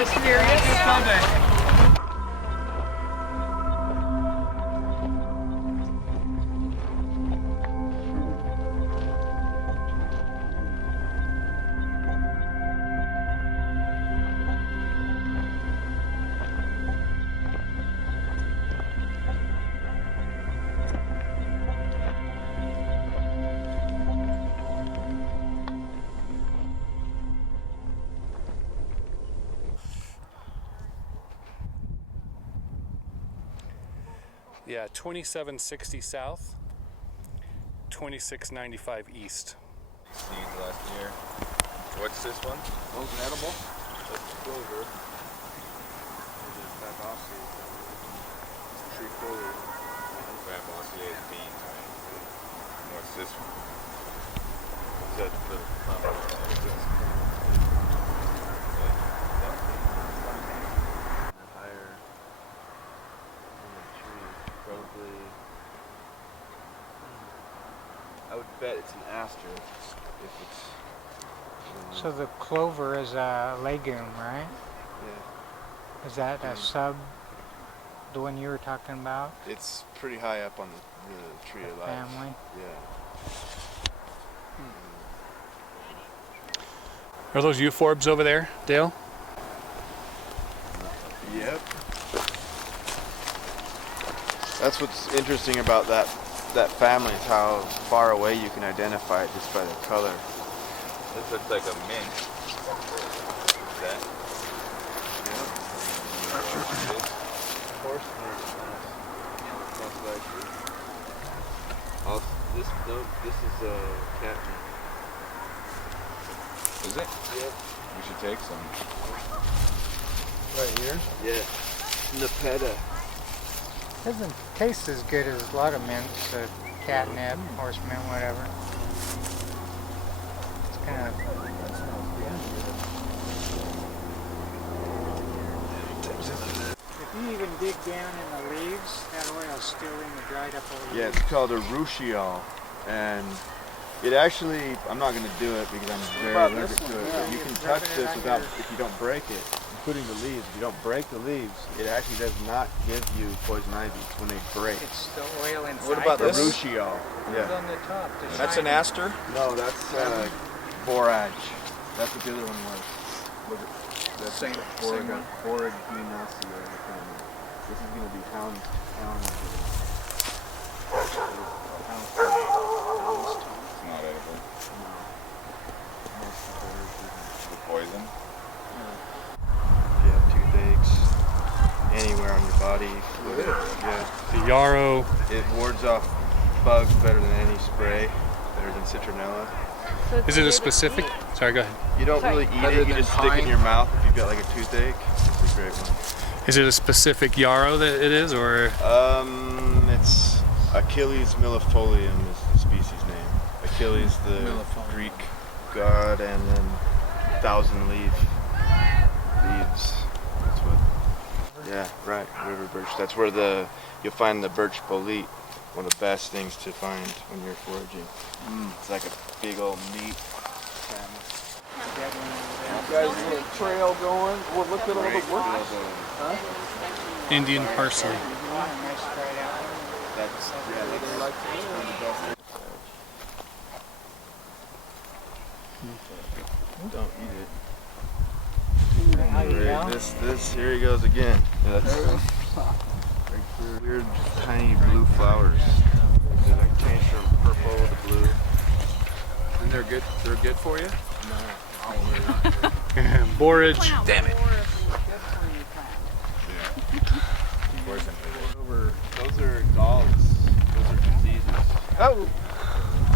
mysterious Sunday. Yeah, 2760 south, 2695 east. Seeds last year. What's this one? Those an edible? That's clover. Back off seeds. Tree foliage. Crab oscillated beans, right? And what's this one? Is that the what's this? Higher in the tree, probably. I would bet it's an aster if it's. So the clover is a legume, right? Yeah. Is that a sub, the one you were talking about? It's pretty high up on the tree of life. Family? Yeah. Are those euphorbs over there, Dale? Yep. That's what's interesting about that family is how far away you can identify it just by the color. This looks like a mint. Is that? Yep. Horse most likely. This is a catnip. Is it? Yep. We should take some. Right here? Yeah. Nepeta. Doesn't taste as good as a lot of mints, catnip, horse mint, whatever. It's kind of. If you even dig down in the leaves, that oil's still in the dried up oil. Yeah, it's called a rusciol, and it actually, I'm not going to do it because I'm very allergic to it, but you can touch this without, if you don't break it, including the leaves. If you don't break the leaves, it actually does not give you poison ivy when they break. It's the oil inside. What about The this? rusciol. It's Yeah. on the top. the That's an shiny. aster? No, that's forage. That's what the other one was. That's Same one. Foraginacea. This is going to be hound. It's not edible. The poison. If you have toothaches anywhere on your body, yeah, The yarrow. it wards off bugs better than any spray, better than citronella. Is it a specific? Sorry, go ahead. You don't really eat Better it, you than just stick it in pine? your mouth if you've got like a toothache. It's a great one. Is it a specific yarrow that it is, or? It's Achilles millefolium is the species name. Achilles, the Millefolium. Greek god, and then thousand leaves. That's what. Yeah, right. River birch. That's where you'll find the birch bolete. One of the best things to find when you're foraging. It's like a big old meat family. Guys, a little trail going. Well, look at all the work. Indian parsley. That's They like to one of the best. Don't eat it. How do you know? This here he goes again. Yeah, that's weird tiny blue flowers. They like change from purple to blue. And they're good. They're good for you. Borage. Damn it. Poison. Those are galls. Those are diseases. Oh!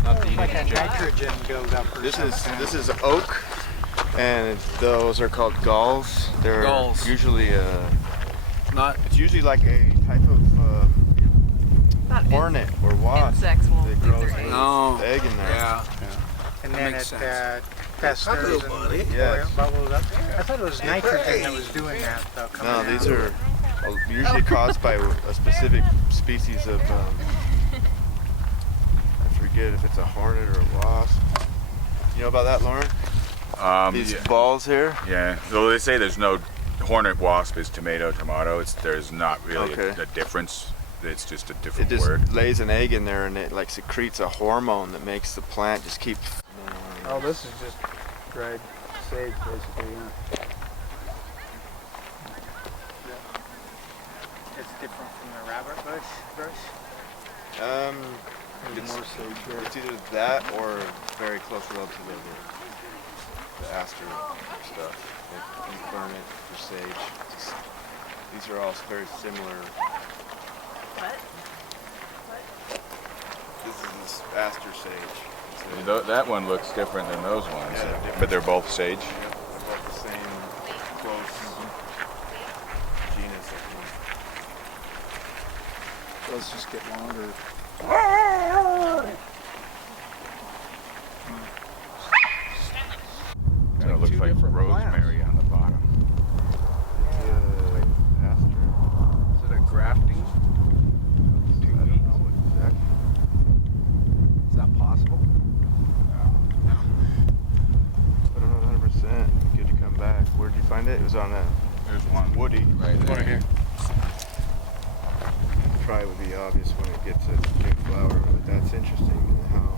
Not the Like a eating job. nitrogen buildup or something. This is oak, and those are called galls. They're Galls. usually Not. it's usually like a type of Not hornet or wasp insects won't that leave grows their an No. egg in there. Yeah. And That then makes it sense. festers and Yes. bubbles up. I thought it was nitrogen that was doing that, though. No, coming these out. are usually caused by a specific species of, I forget if it's a hornet or a wasp. You know about that, Lauren? These balls here? Yeah. So they say there's no hornet wasp is tomato. There's not really Okay. a difference. It's just a It different just word. lays an egg in there and it like secretes a hormone that makes the plant just keep. Oh, this is just dried sage, basically. Yeah. It's different from the rabbit bush. It's, More sage here. it's either that or very close relative to the aster stuff. If you burn it for sage, these are all very similar. What? This is this aster sage. It's a- That one looks different than those ones, Yeah, they're different. but they're both sage. They're both the same close genus, I think. Let's just get longer. Kind of looks two like different rosemary on the bottom. Aster. Is it a grafting? I don't know exactly. Is that possible? I don't know 100%. Good to come back. Where did you find it? It was on a There's one woody. right there. One here. Probably would be obvious when it gets a new flower, but that's interesting how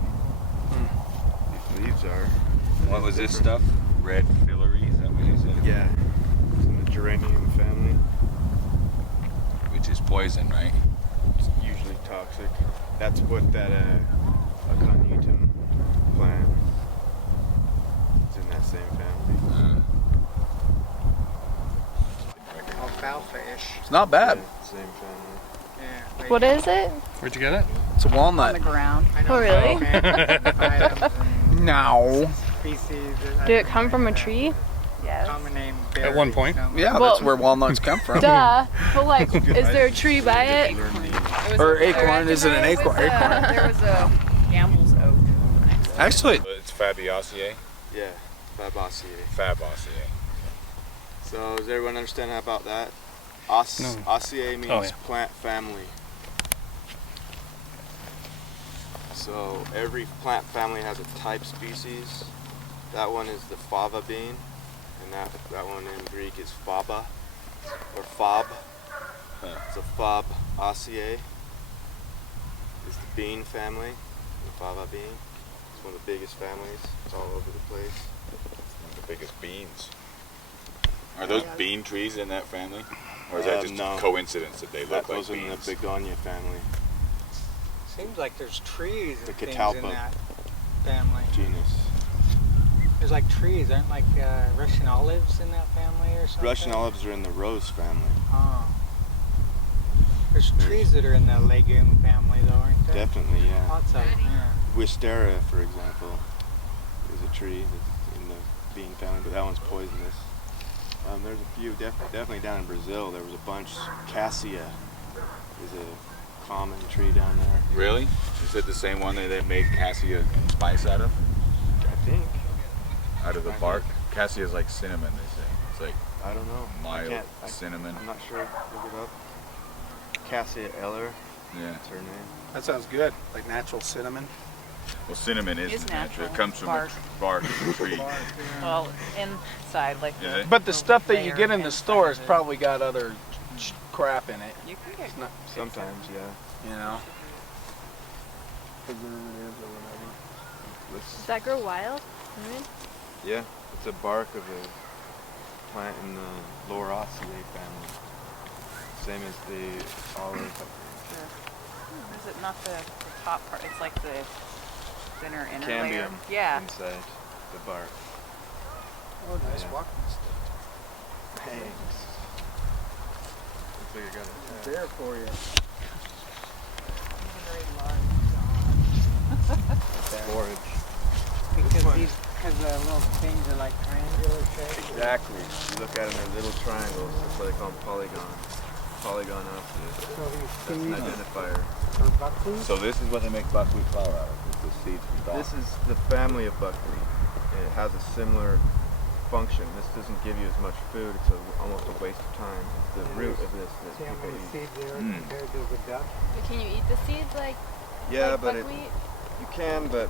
these leaves are. What was this stuff? Red fillery, is that what you said? Yeah. It's in the geranium family. Which is poison, right? It's usually toxic. That's what that aconitum plant is in that same family. Alfalfa-ish. It's not bad. Yeah, same family. Yeah. What is it? Where'd you get it? It's a On walnut. the ground. I know Oh, really? items and No. species. Did it come from a tree? Yes. Common name At one point. Yeah, Well- that's where walnuts come from. Duh. But like, is there a tree by it? Or acorn, is it an acorn? Acorn. There was a Gamble's oak. Actually, It's Fabaceae. Yeah, Fabaceae. Fabaceae. So does everyone understand how about that? No. Aceae means Oh, yeah. plant family. So every plant family has a type species. That one is the fava bean, and that one in Greek is faba, or fob. So Fabaceae is the bean family, the fava bean. It's one of the biggest families. It's all over the place. One of the biggest beans. Are those bean trees in that family? Or is that just No. a coincidence that they That look like goes in the beans? begonia family Seems like there's trees The and things catalpa. in that family. genus. There's like trees, aren't like Russian olives in that family or something? Russian olives are in the rose family. Oh. There's trees that are in the legume family though, aren't there? Definitely, yeah. Lots of them, yeah. Wisteria, for example, is a tree that's in the bean family, but that one's poisonous. There's a few, definitely down in Brazil. There was a bunch. Cassia is a common tree down there. Really? Is it the same one that they make cassia spice out of? I think. Out of the bark? Cassia is like cinnamon, they say. It's like I don't know. mild I cinnamon. I'm not sure. Look it up. Cassia Eller. Yeah. That's her name. that sounds good. Like natural cinnamon. Well, cinnamon is It's natural. natural. It comes from Bark. a bark of a tree. Well, inside, like Is the, it? But the stuff that you layer get in the inside store has of it. probably got other crap in it. You can get It's not, Sometimes, yeah. you know. Does that grow wild? Right? Yeah, it's a bark of a plant in the Lauraceae family. Same as the olive. Is it not the top part? It's like the thinner inner layer. Cambium Yeah. inside the bark. Oh, nice Yeah. walking stick. Thanks. Looks like you're gonna. There for you. Forage. Because these, because the little things are like triangular shaped. Exactly. You look at them, they're little triangles. That's why they call them polygon. Polygon opposite. So these That's an seeds identifier. are buckwheat. So this is what they make buckwheat flour out of, is the seeds from buck. This is the family of buckwheat. It has a similar function. This doesn't give you as much food. It's almost a waste of time. It's the root of this that See how people many eat. seeds there are Mm. compared to the duck? But can you eat the seeds like Yeah, like but buckwheat? you can, but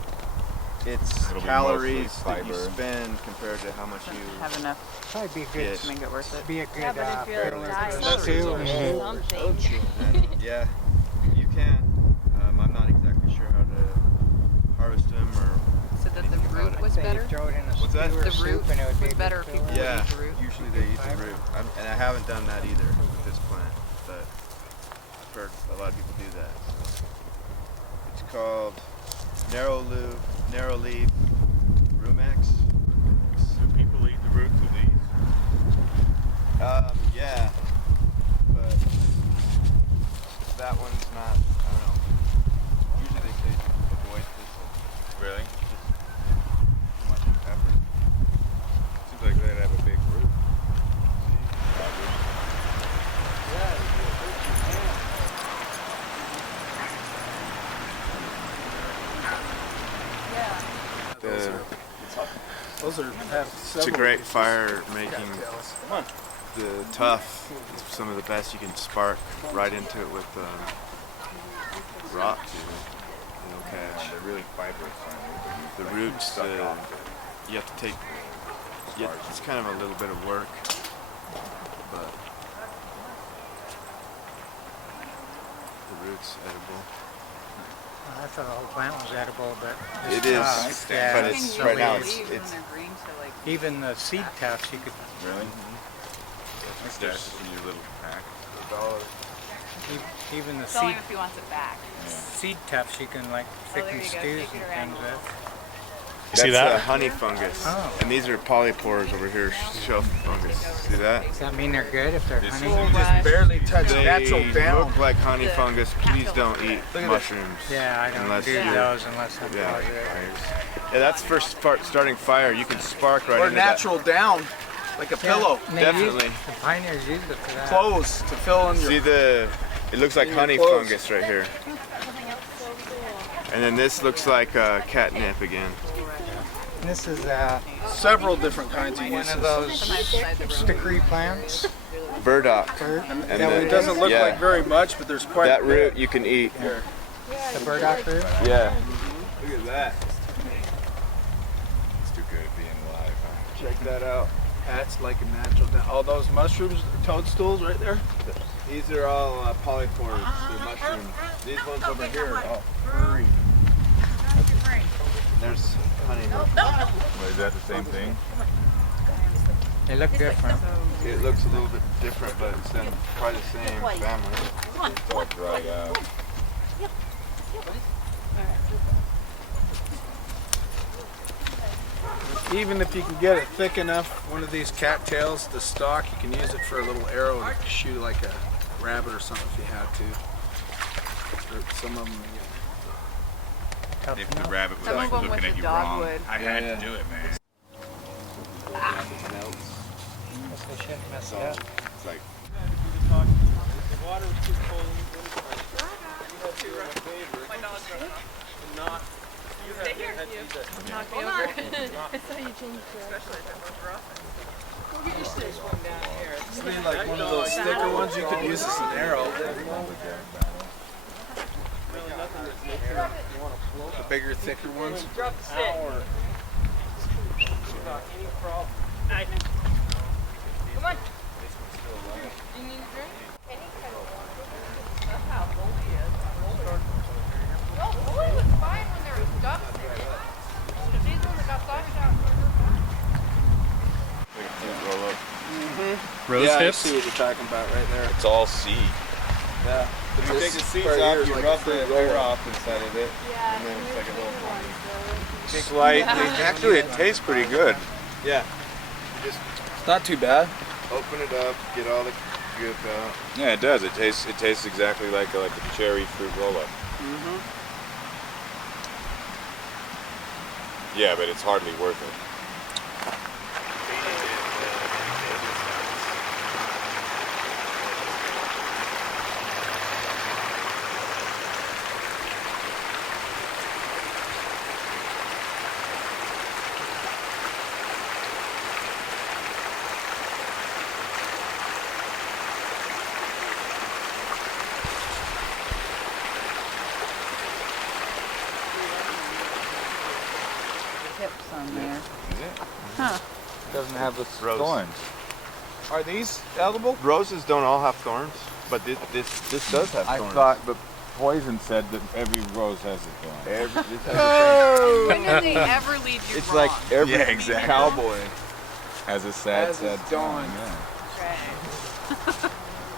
it's It'll be calories mostly that you fiber. spend compared to how much you. Have enough Probably be good. Yes. to make it worth it. Be a good Yeah, but if you're filler like for dying stew or soup. something. And, yeah, you can. I'm not exactly sure how to harvest them or. So that the root it. was Say you better. throw it in a What's that? stew or The soup root and it would be was a better good if people filler. Yeah, eat the root. usually they eat the root, and I haven't done that either with this plant, but I've heard a lot of people do that. So. It's called narrow leaf rumex. Do people eat the roots of these? Yeah, but that one's not. I don't know. Usually they say avoid this. Really? Too much effort. Seems like they'd have a big root. Those are have It's several a great fire making. cattails. The tough is some of the best. You can spark right into it with rocks even. They'll catch. They're really fibrous. The roots, you have to take. It's kind of a little bit of work, but the roots edible. I thought the whole plant was edible, but It it's is, tough. but Yeah, it's You can right use now. the It's leaves when they're green, so like even the seed tufts you could Really? That's just in your little pack. even the it's only seed if he wants it back. seed tufts you can like there thicken you go. stews Take it and around things a little. with. You see That's that? honey fungus, Oh. and these are polypores over here, shelf fungus. See that? Does that mean they're good if they're This honey? is- Just barely touch They natural down. look like honey The fungus. Please don't eat Look at mushrooms. Yeah, I don't Unless do you're- those unless I'm Yeah. positive. Yeah, that's for starting fire. You can spark right Or into natural down, like a pillow. And they use- Definitely. the pioneers use it for that. Clothes to fill in that. your. See it looks like In your honey clothes. fungus right here. And then this looks like catnip again. This is Several different kinds of one uses. of those Sometimes beside the road. stickery plants. Burdock. And And It then- doesn't look yeah. like very much, but there's quite That a bit. root you can eat. Here. the burdock root. Yeah. Look at that. It's too good at being live, huh? Check that out. That's like a natural down. All those mushrooms, toadstools right there. These are all polypores. They're mushrooms. These ones over here are all furry. There's honey. Well, is that the same thing? They look different. It looks a little bit different, but it's in probably the same family. It's all dried out. Even if you can get it thick enough, one of these cattails, the stalk, you can use it for a little arrow to shoot like a rabbit or something if you had to. Or some of them. Tough If the enough. rabbit was Some like of 'em looking with at the you wrong, dogwood. I had to do it, man. Guess they shouldn't mess it up. It's like Knock me over. I saw you change the This would be like one of those thicker ones you could use as an arrow. The bigger, thicker ones. Come on. Do you need a drink? That's how bulky he is. No, bully was fine when there was ducks in it. But these ones got ducks out. Rose Yeah, I hips? see what you're talking about right there. It's all seed. Yeah. if you take the seeds part off, here is you like rub a the fruit air roll-up. off inside of it, Yeah. and then it's like a little Slightly. Actually, it tastes pretty good. yeah. You just It's not too bad. open it up, get all the goop out. Yeah, it does. It tastes exactly like a cherry fruit roll-up. Yeah, but it's hardly worth it. Huh. Doesn't have the Rose. thorns. Are these edible? Roses don't all have thorns, but this does have I thorns. thought, but Poison said that every rose has a thorn. This has the When do they ever lead you same. It's wrong? like every Yeah, exactly. cowboy. Has a sad, As sad it's dawn. dawn. Yeah. Right.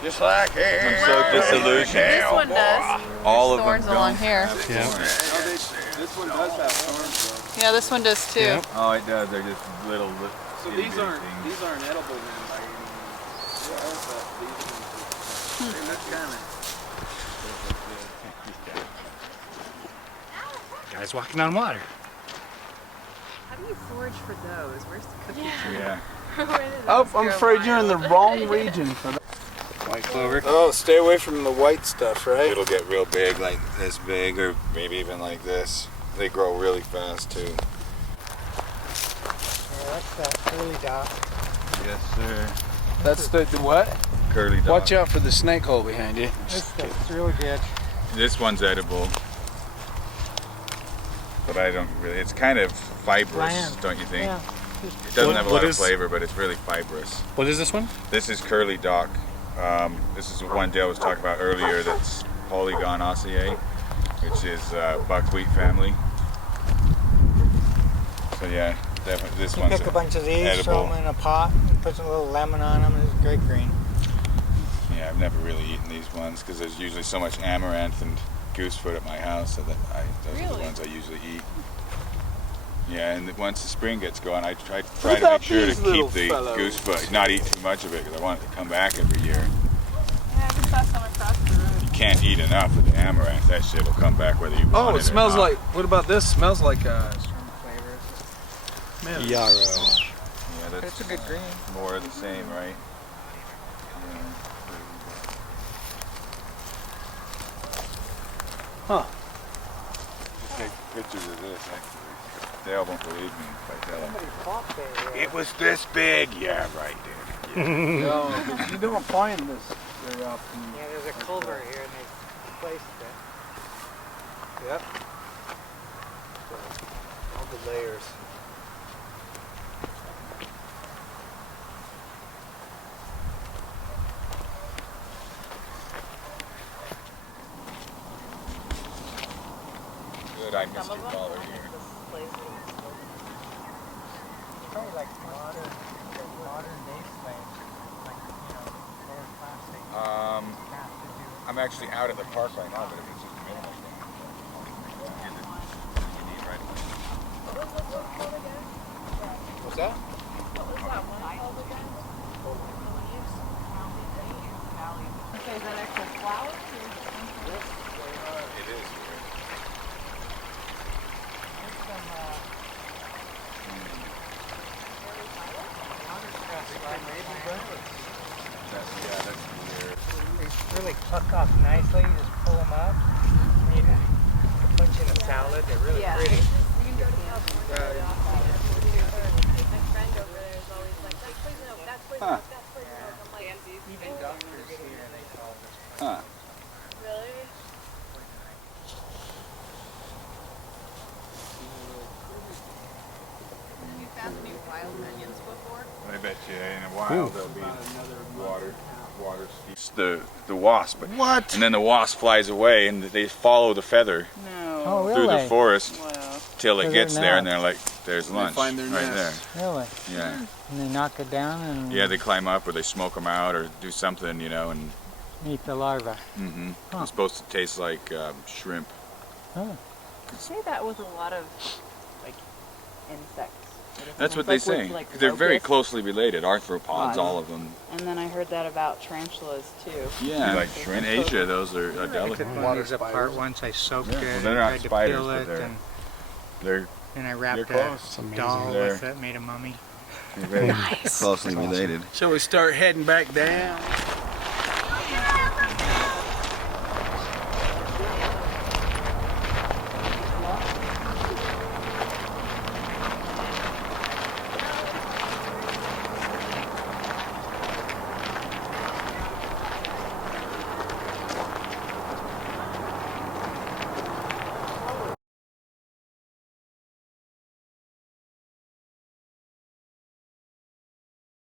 Just like I'm so disillusioned. This one does. All of Thorns them along don't here. have Yeah. thorns. This one does have thorns Yeah, this one does too. Yeah. Oh, it does. They're just little. though. So itty these bitty aren't things. edible then by any means. Yeah, but these ones they look kind of. Guys walking on water. How do you forage for those? Where's the cookie tree? Yeah. Oh, I'm afraid you're in the wrong region for that. White clover. Oh, stay away from the white stuff, right? It'll get real big, like this big, or maybe even like this. They grow really fast too. Yeah, that's that early dot. Yes, sir. That's the what? Curly dot. Watch out for the snake hole behind you. This stuff's really good. This one's edible. But I don't really. It's kind of fibrous, Bland. don't you think? Yeah. It doesn't have a What lot of is- flavor, but it's really fibrous. What is this one? This is curly dock. This is one Dale was talking about earlier. That's Polygon Osseae, which is buckwheat family. So yeah, definitely this You one's pick a bunch of these, edible. throw them in a pot, and put some little lemon on them, and it's great green. Yeah, I've never really eaten these ones because there's usually so much amaranth and goosefoot at my house, so that those are the Really? ones I usually eat. Yeah, and once the spring gets going, I try to about make sure to these little keep the fellows? goosefoot, not eat too much of it because I want it to come back every year. Yeah, I just saw some across the road. You can't eat enough of the amaranth. That shit will come back whether you want Oh, it it smells or not. like. What about this? Smells like Strong flavors. man. Yarrow. Yeah, But that's it's a good green. more of the same, right? Huh. Take pictures of this, actually. Dale won't believe me if I tell him. Somebody popped there. It was this big. Yeah, right, dude. No, but you don't find this very often. Yeah, there's a culvert here, and they placed it. Yep. All the layers. Good, I missed your collar here. It's probably like modern day slaves, like, lower class. They have to do it. I'm actually out at the park right now, but if it's just a minimal thing, you need right away. What's that? Okay, is that actual flowers? It is here. That's weird. They really cook up nicely. You just pull them up. And you can punch in a salad. They're really Yeah. pretty. Huh. Even doctors here, they call this. Huh. You found any wild onions before? I bet you in a while there'll be water. It's the wasp. What? And then the wasp flies away, and they follow the feather No. Oh, really? through the forest Wow. till it To gets their there, and nest. they're like, "There's lunch find their right nest. Really? there." Yeah. And they knock it down and Yeah, they climb up, or they smoke them out, or do something, and eat the larva. Huh. it's supposed to taste like shrimp. I say that with a lot of like insects. That's what Like they with, say. like, They're very locusts. closely related. Arthropods, Oh, all of them. And then I heard that about tarantulas too. Yeah, like in Asia, those are I delicate. took one of these apart once. I soaked Yeah, well, it, they're not tried to spiders, peel but it, they're- and They're then I wrapped they're a close. doll They're- with it, made a mummy. Very closely related. Shall we start heading back down?